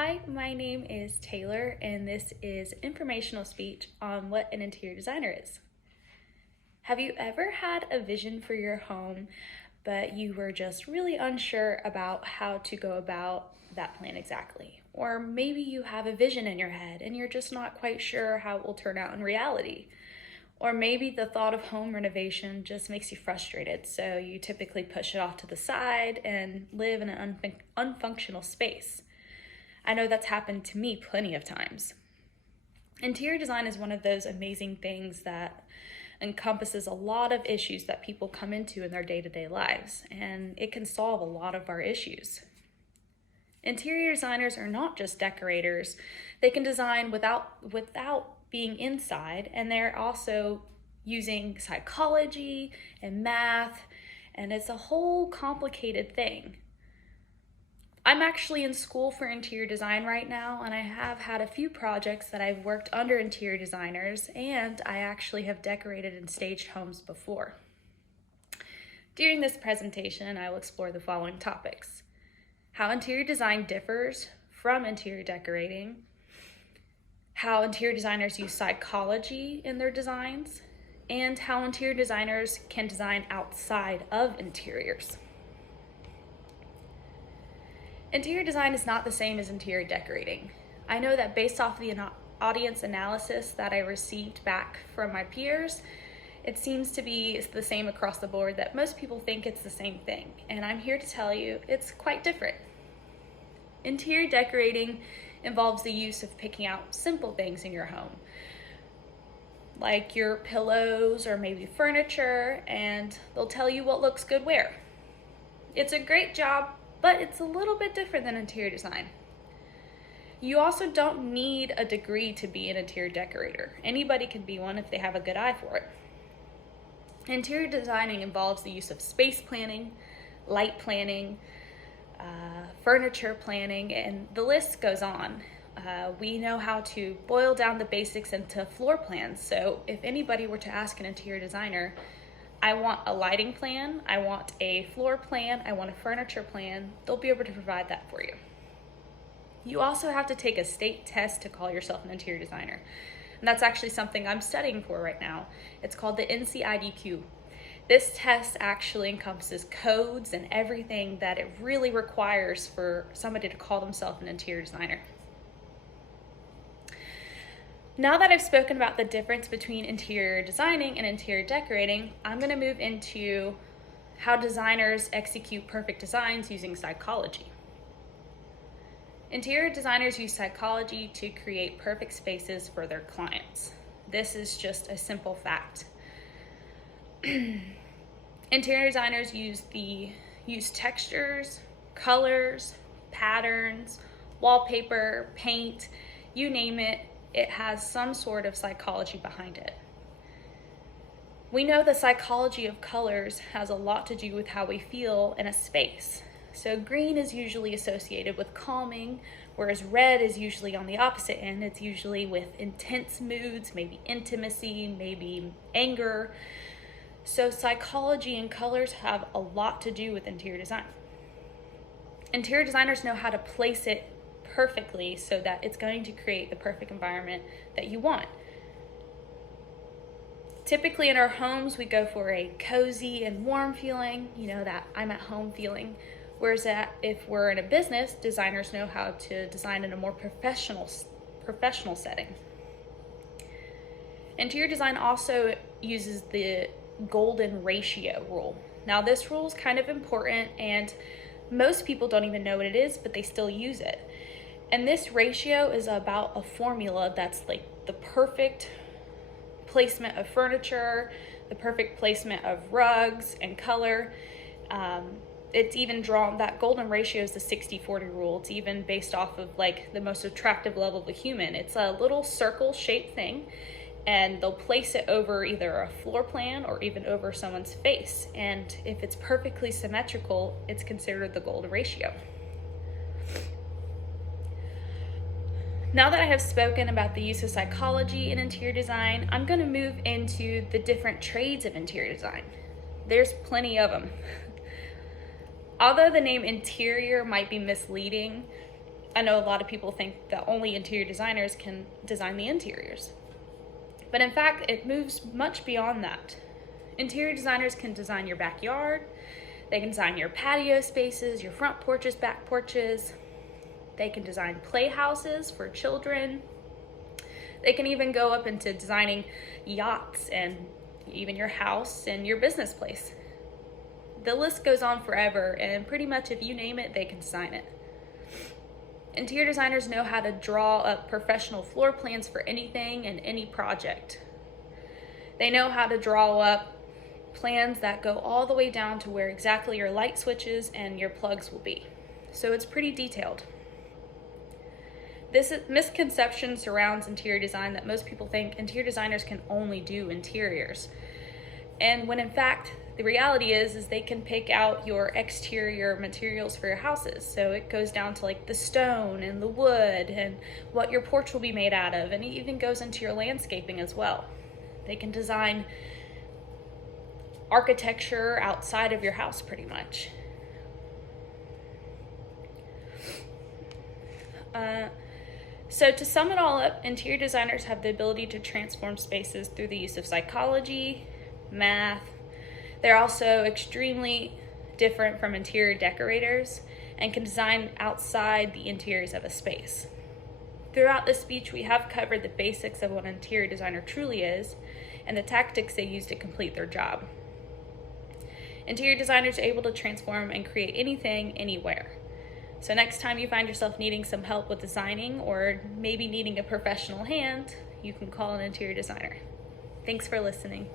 Hi, my name is Taylor, and this is informational speech on what an interior designer is. Have you ever had a vision for your home, but you were just really unsure about how to go about that plan exactly? Or maybe you have a vision in your head and you're just not quite sure how it will turn out in reality. Or maybe the thought of home renovation just makes you frustrated, so you typically push it off to the side and live in an unfunctional space. I know that's happened to me plenty of times. Interior design is one of those amazing things that encompasses a lot of issues that people come into in their day-to-day lives, and it can solve a lot of our issues. Interior designers are not just decorators. They can design without being inside, and they're also using psychology and math, and it's a whole complicated thing. I'm actually in school for interior design right now, and I have had a few projects that I've worked under interior designers, and I actually have decorated and staged homes before. During this presentation, I will explore the following topics: how interior design differs from interior decorating, how interior designers use psychology in their designs, and how interior designers can design outside of interiors. Interior design is not the same as interior decorating. I know that based off the audience analysis that I received back from my peers, it seems to be the same across the board, that most people think it's the same thing, and I'm here to tell you it's quite different. Interior decorating involves the use of picking out simple things in your home, like your pillows or maybe furniture, and they'll tell you what looks good where. It's a great job, but it's a little bit different than interior design. You also don't need a degree to be an interior decorator. Anybody can be one if they have a good eye for it. Interior designing involves the use of space planning, light planning, furniture planning, and the list goes on. We know how to boil down the basics into floor plans, so if anybody were to ask an interior designer, I want a lighting plan, I want a floor plan, I want a furniture plan, they'll be able to provide that for you. You also have to take a state test to call yourself an interior designer. And that's actually something I'm studying for right now. It's called the NCIDQ. This test actually encompasses codes and everything that it really requires for somebody to call themselves an interior designer. Now that I've spoken about the difference between interior designing and interior decorating, I'm going to move into how designers execute perfect designs using psychology. Interior designers use psychology to create perfect spaces for their clients. This is just a simple fact. Interior designers use textures, colors, patterns, wallpaper, paint, you name it. It has some sort of psychology behind it. We know the psychology of colors has a lot to do with how we feel in a space. So green is usually associated with calming, whereas red is usually on the opposite end. It's usually with intense moods, maybe intimacy, maybe anger. So psychology and colors have a lot to do with interior design. Interior designers know how to place it perfectly so that it's going to create the perfect environment that you want. Typically in our homes, we go for a cozy and warm feeling, that I'm at home feeling. Whereas if we're in a business, designers know how to design in a more professional setting. Interior design also uses the golden ratio rule. Now this rule is kind of important, and most people don't even know what it is, but they still use it. And this ratio is about a formula that's like the perfect placement of furniture, the perfect placement of rugs and color. It's even drawn, that golden ratio is the 60-40 rule. It's even based off of like the most attractive level of a human. It's a little circle shaped thing, and they'll place it over either a floor plan or even over someone's face. And if it's perfectly symmetrical, it's considered the golden ratio. Now that I have spoken about the use of psychology in interior design, I'm going to move into the different trades of interior design. There's plenty of them. Although the name interior might be misleading, I know a lot of people think that only interior designers can design the interiors. But in fact, it moves much beyond that. Interior designers can design your backyard, they can design your patio spaces, your front porches, back porches. They can design playhouses for children. They can even go up into designing yachts and even your house and your business place. The list goes on forever, and pretty much if you name it, they can design it. Interior designers know how to draw up professional floor plans for anything and any project. They know how to draw up plans that go all the way down to where exactly your light switches and your plugs will be. So it's pretty detailed. This misconception surrounds interior design that most people think interior designers can only do interiors. And when in fact, the reality is they can pick out your exterior materials for your houses. So it goes down to like the stone and the wood and what your porch will be made out of, and it even goes into your landscaping as well. They can design architecture outside of your house pretty much. So to sum it all up, interior designers have the ability to transform spaces through the use of psychology, math. They're also extremely different from interior decorators and can design outside the interiors of a space. Throughout this speech, we have covered the basics of what an interior designer truly is and the tactics they use to complete their job. Interior designers are able to transform and create anything, anywhere. So next time you find yourself needing some help with designing or maybe needing a professional hand, you can call an interior designer. Thanks for listening.